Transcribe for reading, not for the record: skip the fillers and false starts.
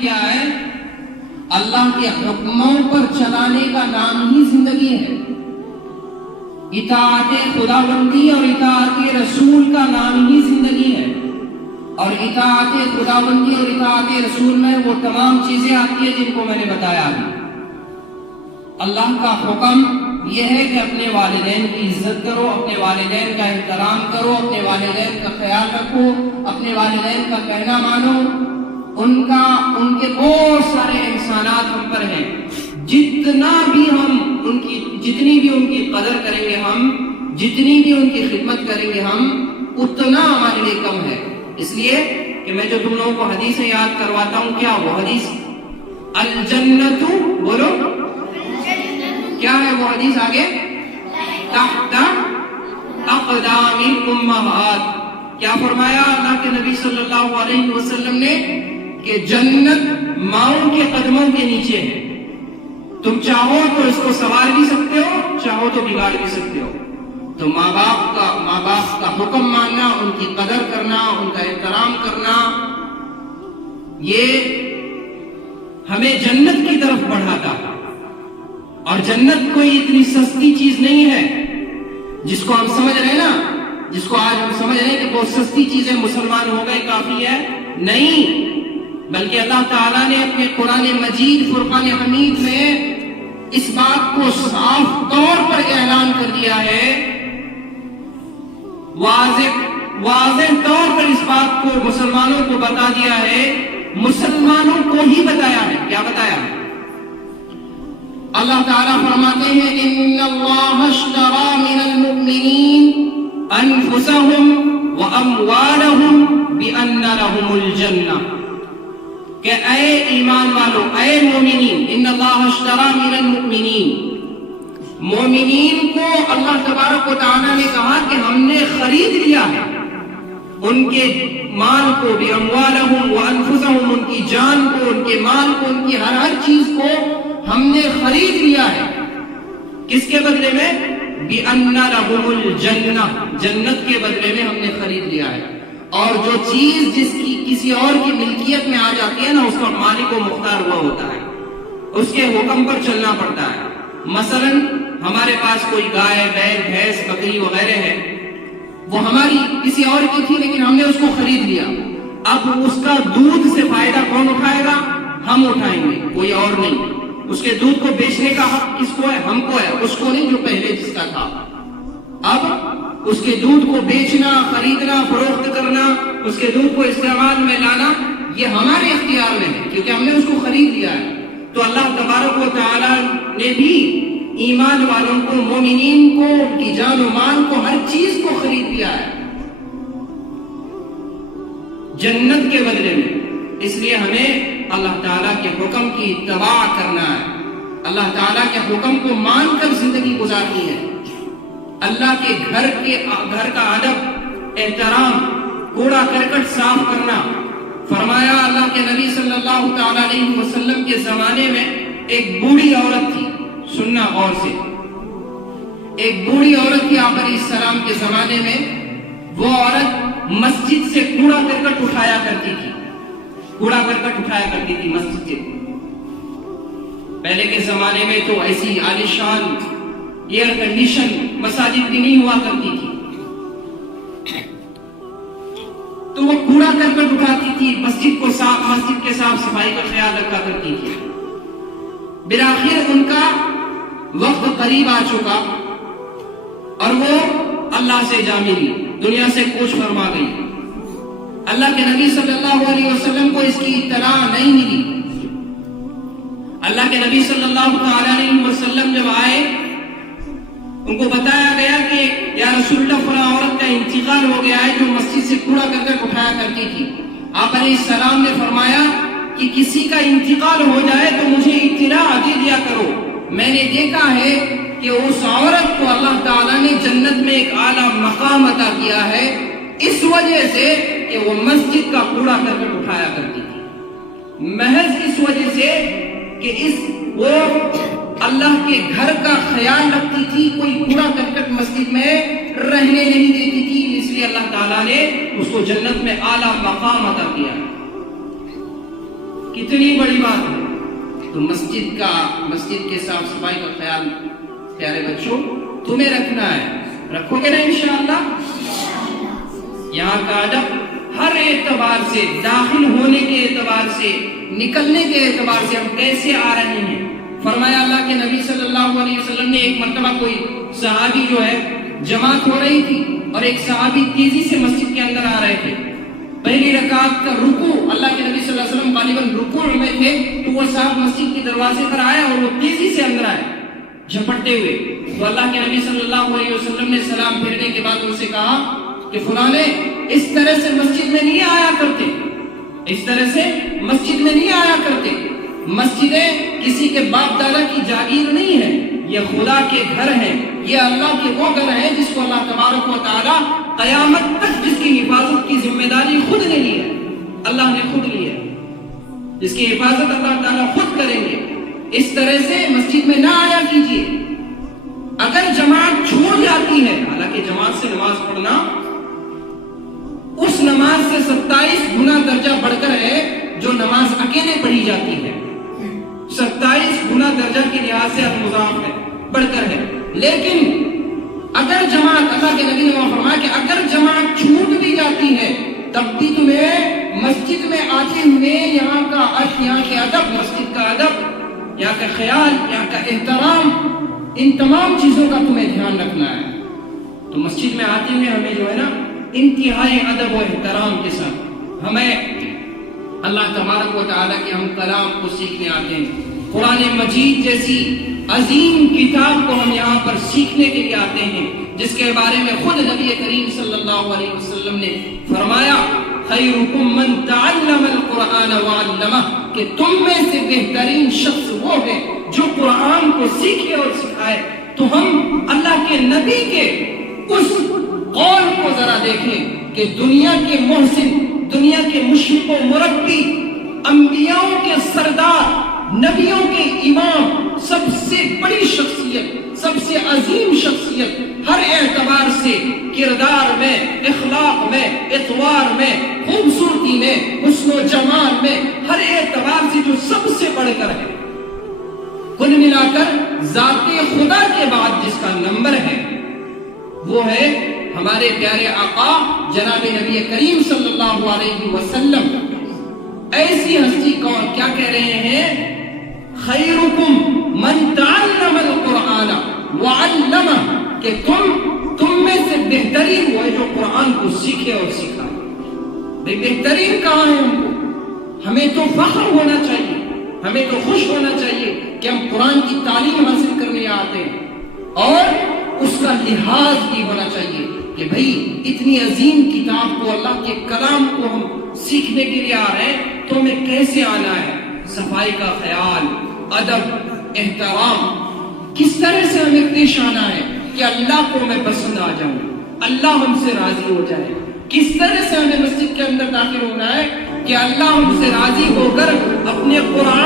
کیا ہے؟ اللہ کے حکموں پر چلانے کا نام ہی زندگی ہے۔ اطاعت خداوندی اور اطاعت رسول کا نام ہی زندگی ہے۔ اور اطاعت خداوندی اور اطاعت رسول میں وہ تمام چیزیں آتی ہیں جن کو میں نے بتایا ابھی۔ اللہ کا حکم یہ ہے کہ اپنے والدین کی عزت کرو، اپنے والدین کا احترام کرو، اپنے والدین کا خیال رکھو، اپنے والدین کا کہنا مانو۔ ان کے بہت سارے احسانات ہم پر ہیں، جتنی بھی ان کی قدر کریں گے ہم، جتنی بھی ان کی خدمت کریں گے ہم، اتنا ہمارے لیے کم ہے۔ اس لیے کہ میں جو تم لوگوں کو حدیثیں یاد کرواتا ہوں، کیا وہ حدیث الجنت، بولو کیا ہے وہ حدیث آگے؟ تحت اقدام الامہات۔ کیا فرمایا اللہ کے نبی صلی اللہ علیہ وسلم نے کہ جنت ماؤں کے قدموں کے نیچے ہے۔ تم چاہو تو اس کو سنوار بھی سکتے ہو، چاہو تو بگاڑ بھی سکتے ہو۔ تو ماں باپ کا حکم ماننا، ان کی قدر کرنا، ان کا احترام کرنا، یہ ہمیں جنت کی طرف بڑھاتا ہے۔ اور جنت کوئی اتنی سستی چیز نہیں ہے جس کو ہم سمجھ رہے ہیں نا، جس کو آج ہم سمجھ رہے ہیں کہ بہت سستی چیز ہے، مسلمان ہو گئے کافی ہے، نہیں، بلکہ اللہ تعالیٰ نے اپنے قرآن مجید فرقان حمید میں اس بات کو صاف طور پر اعلان کر دیا ہے، واضح طور پر اس بات کو مسلمانوں کو بتا دیا ہے، مسلمانوں کو ہی بتایا ہے۔ کیا بتایا ہے؟ اللہ تعالیٰ فرماتے ہیں ان اللہ اشتری من المؤمنین انفسهم واموالهم بان لهم الجنہ، کہ اے ایمان والو، اے مومنین، ان اللہ اشتری من المؤمنین، مومنین کو اللہ تبارک و تعالیٰ نے کہا کہ ہم نے خرید لیا ہے، ان کے مال کو، باموالهم وانفسهم، ان کی جان کو، ان کے مال کو، ان کی ہر چیز کو ہم نے خرید لیا ہے۔ کس کے بدلے میں؟ بِأَنَّ لَهُمُ الْجَنَّةِ، جنت کے بدلے میں ہم نے خرید لیا ہے۔ اور جو چیز جس کی کسی اور کی ملکیت میں آ جاتی ہے نا، اس کا مالک و مختار ہوا ہوتا ہے، اس کے حکم پر چلنا پڑتا ہے۔ مثلا ہمارے پاس کوئی گائے، بیل، بھینس، بکری وغیرہ ہے، وہ ہماری کسی اور کی تھی لیکن ہم نے اس کو خرید لیا۔ اب اس کا دودھ سے فائدہ کون اٹھائے گا؟ ہم اٹھائیں گے، کوئی اور نہیں۔ اس کے دودھ کو بیچنے کا حق کس کو ہے؟ ہم کو ہے، اس کو نہیں جو پہلے جس کا تھا۔ اب اس کے دودھ کو بیچنا، خریدنا، فروخت کرنا، اس کے دودھ کو استعمال میں لانا، یہ ہمارے اختیار میں ہے کیونکہ ہم نے اس کو خرید لیا ہے۔ تو اللہ تبارک و تعالیٰ نے بھی ایمان والوں کو، مومنین کو، ان کی جان و مال کو، ہر چیز کو خرید لیا ہے جنت کے بدلے میں۔ اس لیے ہمیں اللہ تعالیٰ کے حکم کی اتباع کرنا ہے، اللہ تعالیٰ کے حکم کو مان کر زندگی گزارنی ہے۔ اللہ کے گھر کا ادب، احترام، کوڑا کرکٹ صاف کرنا۔ فرمایا اللہ کے نبی صلی اللہ تعالیٰ علیہ وسلم کے زمانے میں ایک بوڑھی عورت تھی، سننا غور سے، ایک بوڑھی عورت تھی آپ علیہ السلام کے زمانے میں۔ وہ عورت مسجد سے کوڑا کرکٹ اٹھایا کرتی تھی، کوڑا کرکٹ اٹھایا کرتی تھی مسجد سے۔ پہلے کے زمانے میں تو ایسی عالیشان ایئر کنڈیشن مساجد بھی نہیں ہوا کرتی تھی، تو وہ کوڑا کرکٹ اٹھاتی تھی، مسجد کے صاف صفائی کا خیال رکھا کرتی تھی۔ بالآخر ان کا وقت قریب آ چکا اور وہ اللہ سے جا ملی، دنیا سے کوچ فرما گئی۔ اللہ کے نبی صلی اللہ علیہ وسلم کو اس کی اطلاع نہیں ملی۔ اللہ کے نبی صلی اللہ علیہ وسلم جب آئے، ان کو بتایا گیا کہ یا رسول اللہ، فلاں عورت کا انتقال ہو گیا ہے جو مسجد سے کوڑا کرکٹ اٹھایا کرتی تھی۔ آپ علیہ السلام نے فرمایا کہ کسی کا انتقال ہو جائے تو مجھے اطلاع دے دیا کرو، میں نے دیکھا ہے کہ اس عورت کو اللہ تعالیٰ نے جنت میں ایک اعلیٰ مقام عطا کیا ہے، اس وجہ سے کہ وہ مسجد کا کوڑا کرکٹ اٹھایا کرتی تھی، محض اس وجہ سے کہ وہ اللہ کے گھر کا خیال رکھتی تھی، کوئی کوڑا کرکٹ مسجد میں رہنے نہیں دیتی تھی، اس لیے اللہ تعالیٰ نے اس کو جنت میں اعلیٰ مقام عطا کیا۔ کتنی بڑی بات ہے۔ تو مسجد کے صاف صفائی کا خیال پیارے بچوں تمہیں رکھنا ہے، رکھو گے نا انشاءاللہ؟ یہاں کا ادب ہر اعتبار سے، داخل ہونے کے اعتبار سے، نکلنے کے اعتبار سے ہم کیسے آ رہے ہیں۔ فرمایا اللہ کے نبی صلی اللہ علیہ وسلم نے ایک مرتبہ کوئی صحابی جو ہے جماعت ہو رہی تھی اور ایک صحابی تیزی سے مسجد کے اندر آ رہے تھے۔ پہلی رکعت کا رکوع، اللہ کے نبی صلی اللہ علیہ وسلم غالباً رکوع میں تھے، تو وہ صاحب مسجد کے دروازے پر آیا اور وہ تیزی سے اندر آئے جھپٹتے ہوئے۔ تو اللہ کے نبی صلی اللہ علیہ وسلم نے سلام پھیرنے کے بعد ان سے کہا کہ فلانے اس طرح سے مسجد میں نہیں آیا کرتے، اس طرح سے مسجد میں نہیں آیا کرتے۔ مسجدیں کسی کے باپ دادا کی جاگیر نہیں ہے، یہ خدا کے گھر ہیں، یہ اللہ کے وہ گھر ہیں جس کو اللہ تبارک و تعالی قیامت تک جس کی حفاظت کی ذمہ داری خود نے لی ہے، اللہ نے خود لی ہے، جس کی حفاظت اللہ تعالیٰ خود کریں گے۔ اس طرح سے مسجد میں نہ آیا کیجیے۔ اگر جماعت چھوٹ جاتی ہے، حالانکہ جماعت سے نماز پڑھنا اس نماز سے 27 گنا درجہ بڑھ کر ہے جو نماز اکیلے پڑھی جاتی ہے، 27 گنا درجہ کے لحاظ سے المضاف ہے، بڑھ کر ہے۔ لیکن اگر جماعت، اللہ کے نبی نے فرمایا کہ اگر جماعت چھوٹ بھی جاتی ہے تب بھی تمہیں مسجد میں آتے ہوئے یہاں کا عرف، یہاں کے ادب، مسجد کا ادب، یہاں کا خیال، یہاں کا احترام، ان تمام چیزوں کا تمہیں دھیان رکھنا ہے۔ تو مسجد میں آتے ہوئے ہمیں جو ہے نا انتہائی ادب و احترام کے ساتھ، ہمیں اللہ تبارک و تعالیٰ کے ہم کلام کو سیکھنے آتے ہیں، قرآن مجید جیسی عظیم کتاب کو ہم یہاں پر سیکھنے کے لیے آتے ہیں، جس کے بارے میں خود نبی کریم صلی اللہ علیہ وسلم نے فرمایا خیرکم من تعلم القرآن وعلمہ، کہ تم میں سے بہترین شخص وہ ہے جو قرآن کو سیکھے اور سکھائے۔ تو ہم اللہ کے نبی کے اس قول کو ذرا دیکھیں کہ دنیا کے محسن، دنیا کے مشرق و مربی، انبیاء کے سردار، نبیوں کے امام، سب سے بڑی شخصیت، سب سے عظیم شخصیت، ہر اعتبار سے، کردار میں، اخلاق میں، اطوار میں، خوبصورتی میں، حسن و جمال میں، ہر اعتبار سے جو سب سے بڑھ کر ہے، کل ملا کر ذات خدا کے بعد جس کا نمبر ہے وہ ہے ہمارے پیارے آقا جناب نبی کریم صلی اللہ علیہ وسلم۔ ایسی ہستی کون؟ کیا کہہ رہے ہیں؟ خیرکم من تعلم القرآن وعلمہ، کہ تم میں سے بہترین وہ ہے جو قرآن کو سیکھے اور سکھائے۔ بھئی بہترین کہاں ہے ہم کو؟ ہمیں تو فخر ہونا چاہیے، ہمیں تو خوش ہونا چاہیے کہ ہم قرآن کی تعلیم حاصل کرنے آتے ہیں، اور اس کا لحاظ بھی ہونا چاہیے کہ بھئی اتنی عظیم کتاب کو، اللہ کے کلام کو ہم سیکھنے کے لیے آ رہے ہیں تو ہمیں کیسے آنا ہے؟ صفائی کا خیال، ادب، احترام، کس طرح سے ہمیں پیش آنا ہے کہ اللہ کو میں پسند آ جاؤں، اللہ ہم سے راضی ہو جائے۔ کس طرح سے ہمیں مسجد کے اندر داخل ہونا ہے کہ اللہ ہم سے راضی ہو کر اپنے قرآن